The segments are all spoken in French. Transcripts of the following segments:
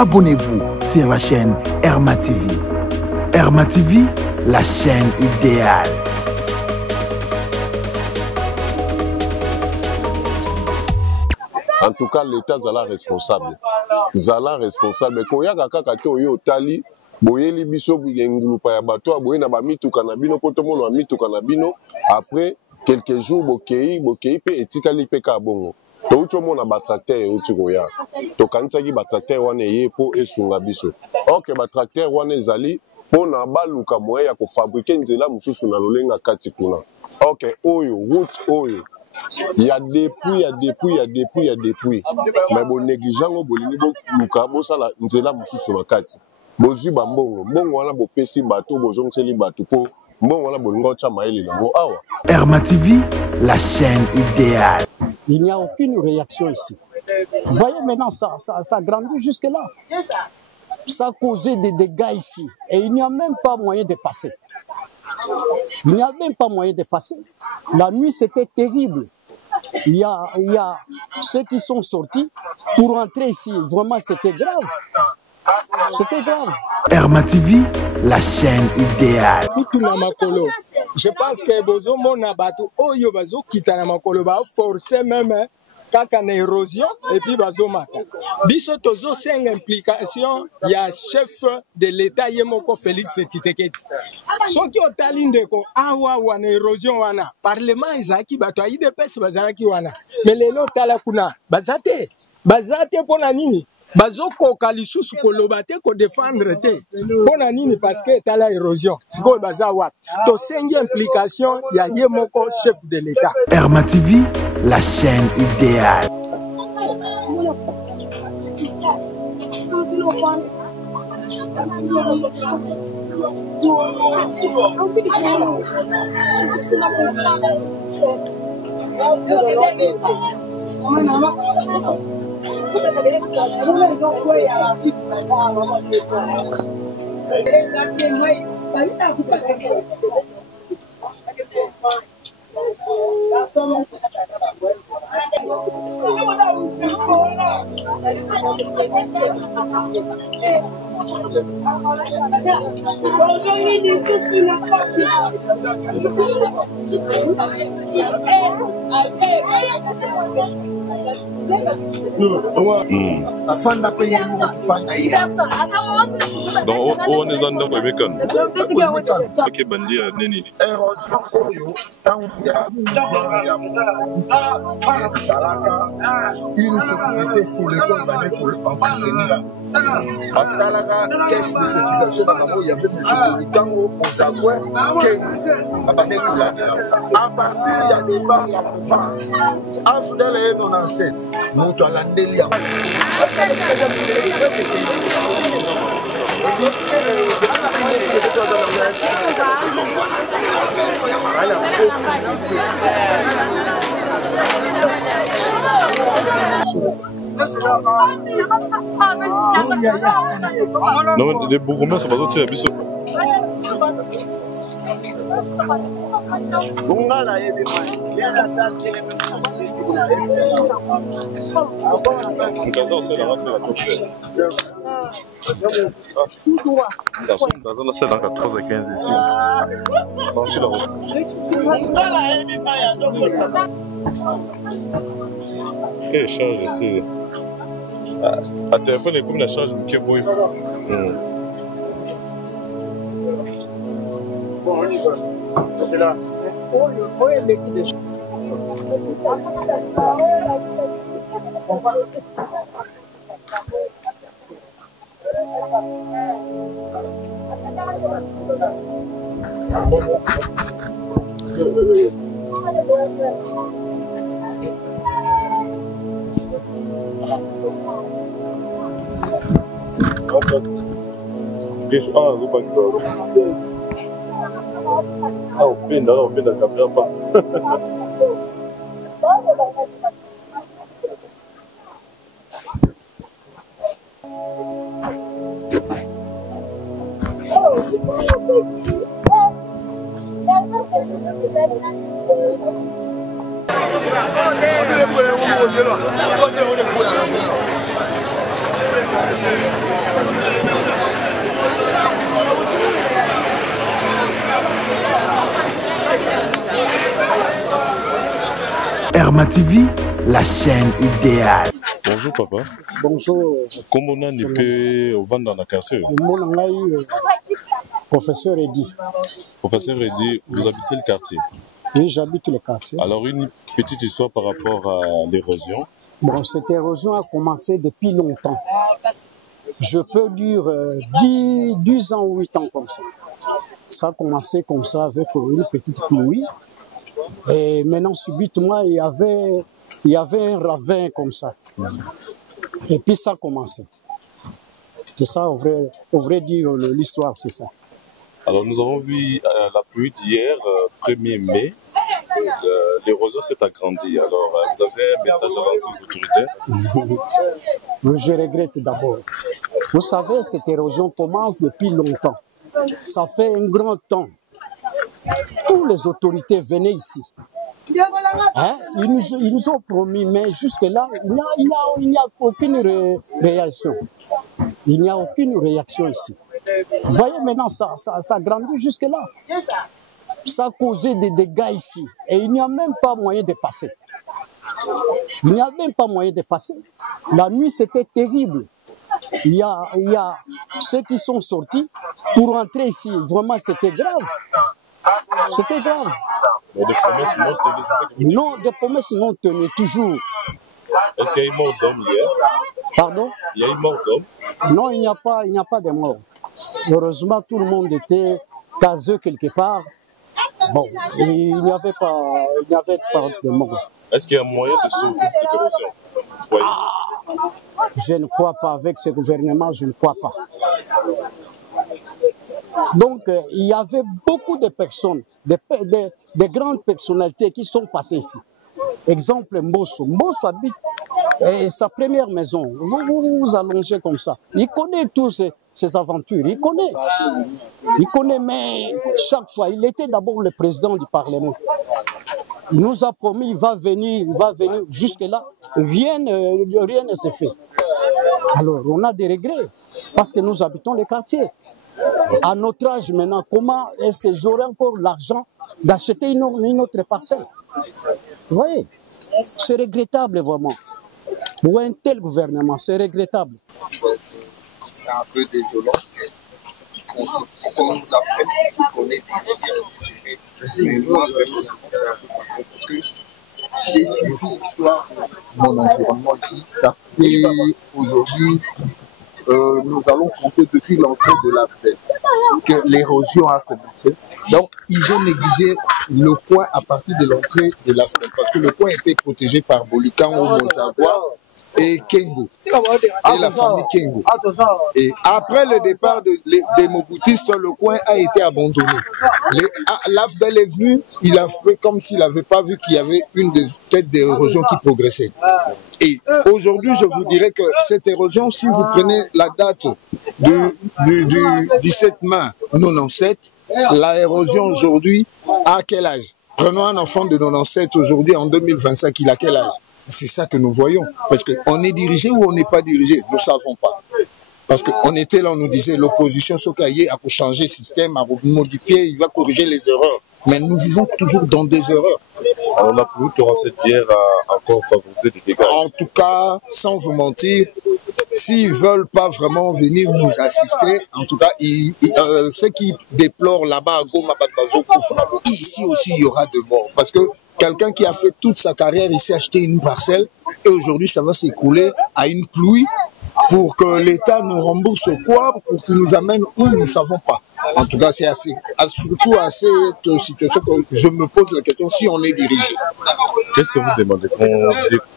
abonnez-vous sur la chaîne Herma TV. Herma TV, la chaîne idéale. En tout cas, l'État est responsable. Zala responsable. Quand il y a quelqu'un qui est au Tali, boyeli biso ngulupa ya bato boye na ba mituka na bino poto mono na mituka na bino après quelques jours bokei pe etikali pe ka bongo to uto mona ba tracteur uti koya to kanisa ki ba tracteur wana ye po esunga biso OK ba tracteur wana ezali pona baluka moya ya ko fabriquer nzela mususu na lolenga kati kuna OK oyo route oyo il y a depuis mais bon négligeant bolini bo luka bo sala nzela mususu na kati bozi bambongo mbongo wana bopesi bato bozongeli bato po mbongo wana bolingo cha maeli na ngo awa. Herma TV, la chaîne idéale. Il n'y a aucune réaction ici. Vous voyez maintenant, ça grandit jusque-là. Ça a causé des dégâts ici. Et il n'y a même pas moyen de passer. Il n'y a même pas moyen de passer. La nuit, c'était terrible. Il y a ceux qui sont sortis pour rentrer ici. Vraiment, c'était grave. C'était grave. Herma TV, la chaîne idéale. Je pense que bozo mona bato oyo bazo kita na makolo ba forcer même kaka na érosion et puis bazo mata. Biso tozo seng implication ya chef de l'état yemoko Félix Tshisekedi. Soki otalinde ko awa wana érosion wana parlement izaki bato IDPS bazalaki wana. Mais lelo tala kuna bazate pona nini? Bazoko kalisusu kolobate ko défendre te pona nini parce que tala érosion siko baza wat to sengi implication ya yemoko chef de l'état. Herma TV, la chaîne idéale. Donc, on est en train de une société sur l'école entretenir. À Salaga, caisse de cotisation il y avait M. Kango, Mozagoué, à partir il y a des bars à province. Afdel et non ancêtre, nous à l'Andelia. Non, les bourgmestres, ça va sortir à Bissau. Et charge ici. À téléphone, il y a comme la charge de Keboy. TV, la chaîne idéale. Bonjour papa. Bonjour. Comment on a nippé au vent dans la quartier? Mon ami, professeur Eddy. Professeur Eddy, vous habitez le quartier? Oui, j'habite le quartier. Alors une petite histoire par rapport à l'érosion. Bon, cette érosion a commencé depuis longtemps. Je peux dire 10 ans ou 8 ans comme ça. Ça a commencé comme ça avec une petite pluie. Et maintenant, subitement, il y avait un ravin comme ça. Et puis ça a commencé. C'est ça, au vrai dire, l'histoire, c'est ça. Alors nous avons vu la pluie d'hier, 1er mai. L'érosion s'est agrandie. Alors vous avez un message à lancer aux autorités? Je regrette d'abord. Vous savez, cette érosion commence depuis longtemps. Ça fait un grand temps. Toutes les autorités venaient ici. Hein? Ils nous ont promis, mais jusque-là, il n'y a aucune réaction. Il n'y a aucune réaction ici. Vous voyez maintenant, ça grandit jusque-là. Ça a causé des dégâts ici. Et il n'y a même pas moyen de passer. Il n'y a même pas moyen de passer. La nuit, c'était terrible. Il y a ceux qui sont sortis pour rentrer ici. Vraiment, c'était grave. C'était grave. Des promesses non tenues, c'est ça que vous dites? Non, des promesses non tenues, toujours. Est-ce qu'il y a eu mort d'homme hier? Pardon? Il y a eu mort d'homme? Non, il n'y a pas de mort. Heureusement, tout le monde était casé quelque part. Bon, il n'y avait pas de mort. Est-ce qu'il y a moyen de sauver cette érosion? Oui. Je ne crois pas. Avec ce gouvernement, je ne crois pas. Donc, il y avait beaucoup de personnes, des grandes personnalités qui sont passées ici. Exemple, Mbosso. Mbosso habite sa première maison. Vous allongez comme ça. Il connaît tous ses aventures. Il connaît, mais chaque fois, il était d'abord le président du Parlement. Il nous a promis, il va venir jusque-là. Rien ne s'est fait. Alors, on a des regrets parce que nous habitons les quartiers. À notre âge maintenant, comment est-ce que j'aurai encore l'argent d'acheter une autre parcelle? Vous voyez, c'est regrettable vraiment. Pour un tel gouvernement, c'est regrettable. C'est un peu désolant qu'on nous apprenne qu'on est dirigé. Mais moi, personnellement, c'est un peu parfait parce que j'ai suivi l'histoire de mon environnement ici. Ça fait aujourd'hui, nous allons compter depuis l'entrée de l'AFDEL que l'érosion a commencé. Donc, ils ont négligé le coin à partir de l'entrée de l'AFDEL parce que le coin était protégé par Bolikan, Mozagua et Kengo, et la famille Kengo. Et après le départ des Mobutistes, le coin a été abandonné. L'AFDEL est venu, il a fait comme s'il n'avait pas vu qu'il y avait une des têtes d'érosion qui progressait. Et aujourd'hui, je vous dirais que cette érosion, si vous prenez la date du 17 mai 97, la érosion aujourd'hui, à quel âge? Prenons un enfant de 97 aujourd'hui, en 2025, il a quel âge? C'est ça que nous voyons. Parce qu'on est dirigé ou on n'est pas dirigé, nous ne savons pas. Parce qu'on était là, on nous disait l'opposition Sokaye a pour changer le système, a modifier, il va corriger les erreurs. Mais nous vivons toujours dans des erreurs. Alors la pluie torrentielle d'hier a encore favorisé des dégâts. En tout cas, sans vous mentir, s'ils ne veulent pas vraiment venir nous assister, en tout cas, ceux qui déplorent là-bas à Goma, Badbazo, Koufa, ici aussi il y aura de morts. Parce que quelqu'un qui a fait toute sa carrière ici, acheté une parcelle, et aujourd'hui ça va s'écrouler à une pluie pour que l'État nous rembourse quoi, pour qu'il nous amène où nous ne savons pas. En tout cas, c'est surtout à cette situation que je me pose la question si on est dirigé. Qu'est-ce que vous demandez? Qu'on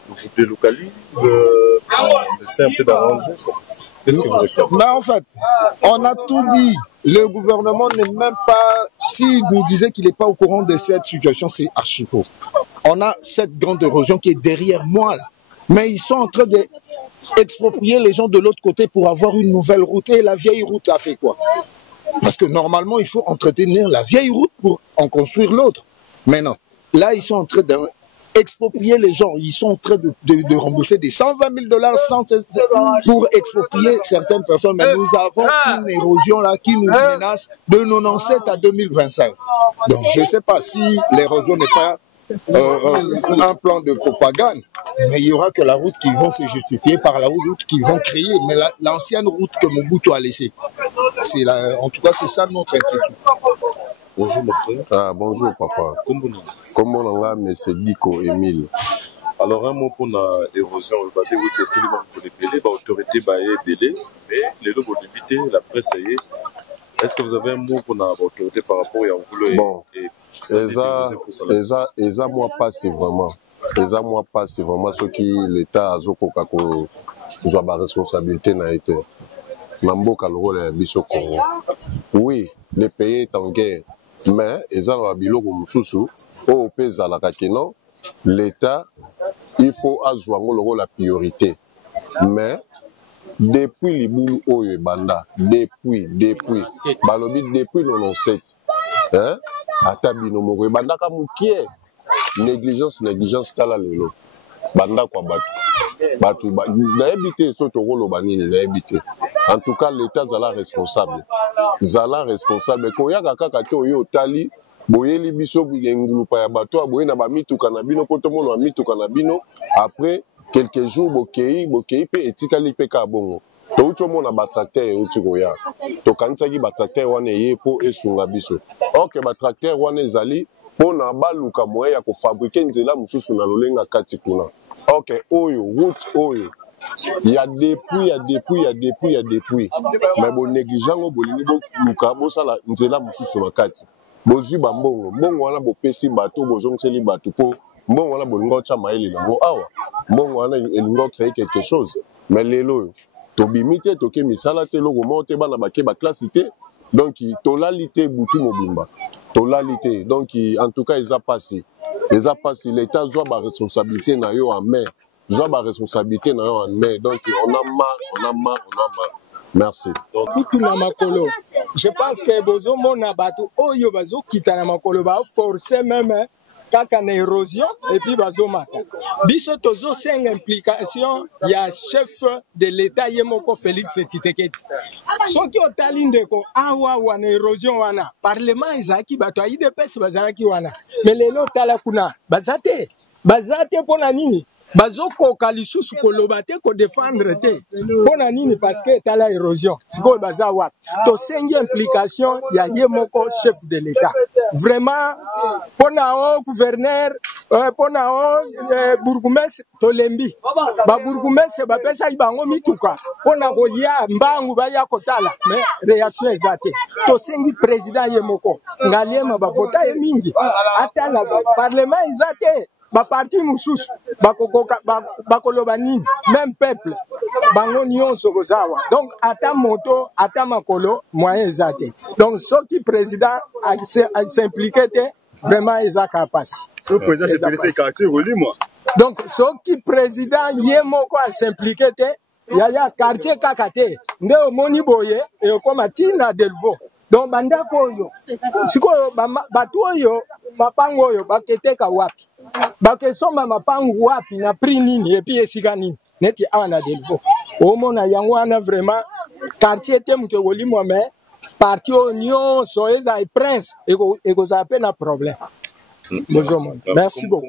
vous délocalise, on essaie un peu d'arranger? Qu'est-ce que vous réclamez? Mais en fait, on a tout dit. Le gouvernement n'est même pas... S'il nous disait qu'il n'est pas au courant de cette situation, c'est archi faux. On a cette grande érosion qui est derrière moi, là. Mais ils sont en train d'exproprier les gens de l'autre côté pour avoir une nouvelle route. Et la vieille route a fait quoi? Parce que normalement, il faut entretenir la vieille route pour en construire l'autre. Mais non. Là, ils sont en train d'exproprier les gens. Ils sont en train de rembourser des 120 000 $ pour exproprier certaines personnes. Mais nous avons une érosion là qui nous menace de 97 à 2025. Donc, je ne sais pas si l'érosion n'est pas un plan de propagande, mais il y aura que la route qui vont se justifier par la route qu'ils vont créer. Mais l'ancienne route que Mobutu a laissée, en tout cas, c'est ça notre inquiétude. Bonjour mon frère. Ah, bonjour papa. Comment on a mais c'est Biko Emile. Alors un mot pour l'érosion, le bâti routier, c'est l'autorité belé, mais les lots vont éviter la presse. Est-ce que vous avez un mot pour l'autorité par rapport à vous? Bon, eza moi passe vraiment. Eza moi passe vraiment ce qui l'État a zokoka ko joue ba responsabilité na été. Namboka le rôle biso Congo. Oui, le pays est en guerre, mais eza ba biloko mususu o pesa la kakeno l'État il faut azwango le rôle la priorité. Mais depuis Liboulou Oyo Banda, depuis Balobi depuis 97, hein, Atabino Moro Banda Kamoukie, négligence tala lelo, Banda kwa batu, na habité soto rolo banini na habité. En tout cas l'État zala responsable, koya kaka te oyo tali. Boyeli biso ngulu pa ya bato boye na ba mituka na bino poto mono na mituka na bino après quelques jours bokei pe etikali pe ka bongo to uto mona ba tracteur uti koya to kansaki ba tracteur wana ye po esunga biso OK ba tracteur wana ezali po na baluka moya ya ko fabriquer nzela mususu na lolenga kati kuna OK oyo route oyo ya depuis mais bon négligent bolini bo luka bo sala nzela mususu na kati bozi bambongo mbongo wana bopesi bato bozongiseli bato po mbongo wana bolingo tya mayele nango awa mbongo wana elingo créer quelque chose mais lelo tobimi te toke misala te eloko moko te bana bake baklasi te donc tolali te butu mobimba tolali te donc en tout cas eza pasi l'État zwa baresponsabilité na yo en main zwa baresponsabilité na yo en main donc on a marre. Merci. Je pense que bozo mona bato oyo bazo kita na makolo ba forcer même kaka na érosion et puis bazo mata. Biso tozo senga implication ya chef de l'État yemoko Félix Tshisekedi. Soki otalinde ko awa wana érosion wana parlement ezaki bato IDPS bazalaki wana. Mais lelo tala kuna bazate pona nini? Bazoko kalisusu koloba te ko défendre te pona nini parce que tala érosion siko baza wat to sengi implication ya yemoko chef de l'État vraiment pona o gouverneur pona o bourgmestre to lembi ba bourgmestre ba pesa ibango mituka pona ko ya mbangu ba ya kotala mais réaction ezate to sengi président yemoko ngaliema ba vota ye mingi atala parlement ezate ba parti mususu bakoloba nini même peuple bango nyonso kozawa donc ata moto ata makolo moyen ezate donc soki président s'impliquer te vraiment ezaka pasi donc soki président yemoko s'impliquer te ya quartier kaka te nde omoni boye e okoma tina delvo donc bandako oyo sikoyo batu oyo mapango oyo baketeka wapi bakesomba mapango wapi na prix nini epi esika nini neti awa na delvo omona yango wana vraiment quartier te muke wolimo me parti oyo nyonso eza prince ekozala pe na problème. Bonjour, merci beaucoup.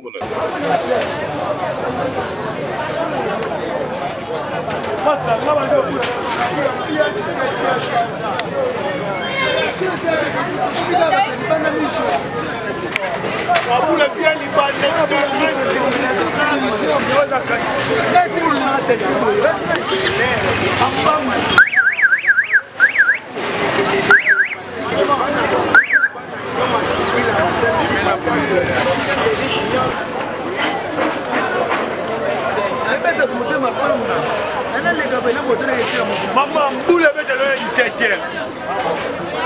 Maman, vous levez de l'heure 17h.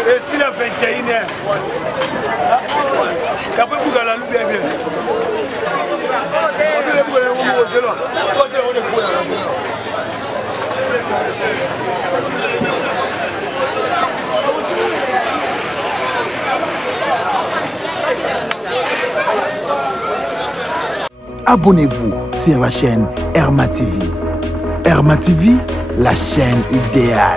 Et si la 21h. Après, vous allez la louper bien. Abonnez-vous sur la chaîne Herma TV. Herma TV, la chaîne idéale.